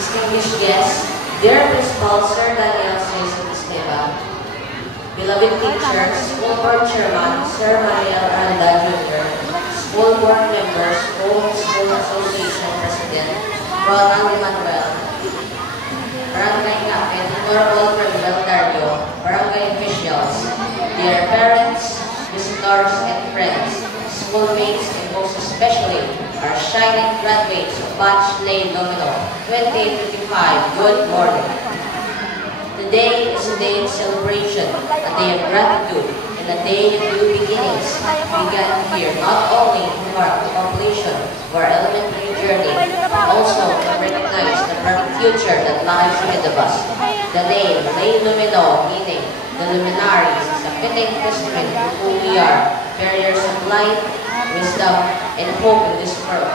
Distinguished guests, dear Principal Sir Daniel Cesar Esteban, beloved teachers, school board chairman Sir Manuel Aranda Jr., school board members, Home School Association President Ronald Emanuel, Barangay Captain Corporal Premier Dario, barangay officials, dear parents, visitors, and friends, schoolmates, and most especially our shining graduates of Batch Lane Domino 2055, good morning. Today is a day of celebration, a day of gratitude, and a day of new beginnings. We got here not only to mark the completion of our elementary journey, but also to recognize the bright future that lies ahead of us. The name Lane Domino, meaning the luminaries, is a fitting testament to who we are, carriers of light, wisdom, and hope in this world.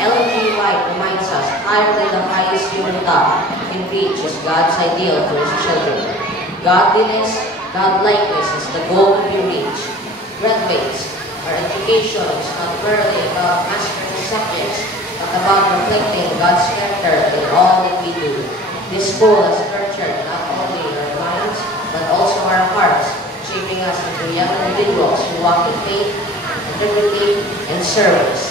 Ellen G. White reminds us, higher than the highest human thought can reach is God's ideal for His children. Godliness, godlikeness is the goal to be reached. Graduates, our education is not merely about mastering subjects, but about reflecting God's character in all that we do. This school has nurtured not only our minds, but also our hearts, shaping us into young individuals who walk in faith, integrity, and service.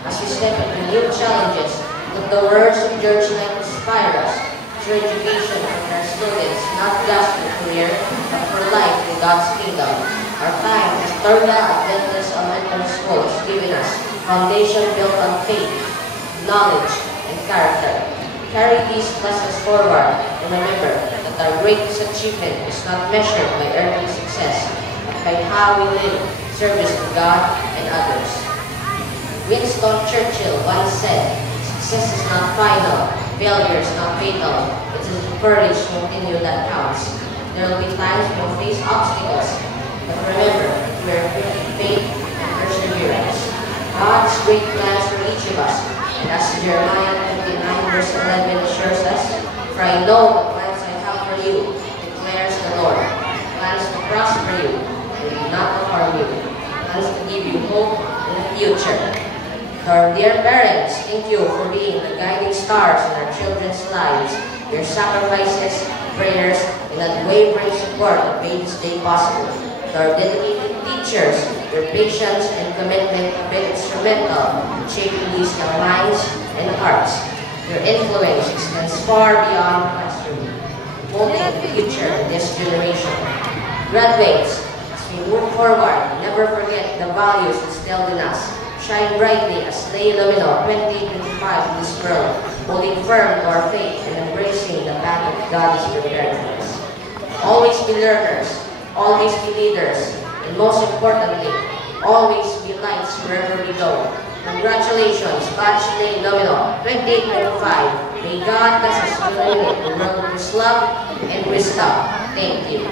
As we step into new challenges, let the words of George Knight inspire us. True education for our students, not just for career, but for life in God's kingdom. Our time as Torga Adventist Elementary School has given us foundation built on faith, knowledge, and character. Carry these lessons forward and remember that our greatest achievement is not measured by earthly success, but by how we live service to God and others. Winston Churchill once said, "Success is not final, failure is not fatal. It is the courage to continue that counts." There will be times we will face obstacles, but remember, we are filled with faith and perseverance. God's great plans for each of us, and as Jeremiah 59 verse 11 assures us, "For I know the plans I have for you, declares the Lord, plans to prosper you, and not to harm you, plans to give you hope in the future." To our dear parents, thank you for being the guiding stars in our children's lives. Your sacrifices, prayers, and unwavering support have made this day possible. To our dedicated teachers, your patience and commitment have been instrumental in shaping these young minds and hearts. Your influence extends far beyond the classroom, molding the future in this generation. Graduates, as we move forward, never forget the values instilled in us. Shine brightly as Lane Domino 2025 in this world, holding firm to our faith and embracing the path that God has prepared for us. Always be learners, always be leaders, and most importantly, always be lights wherever we go. Congratulations, Batch Lane Domino 2025. May God bless us with the world with His love and wisdom. Thank you.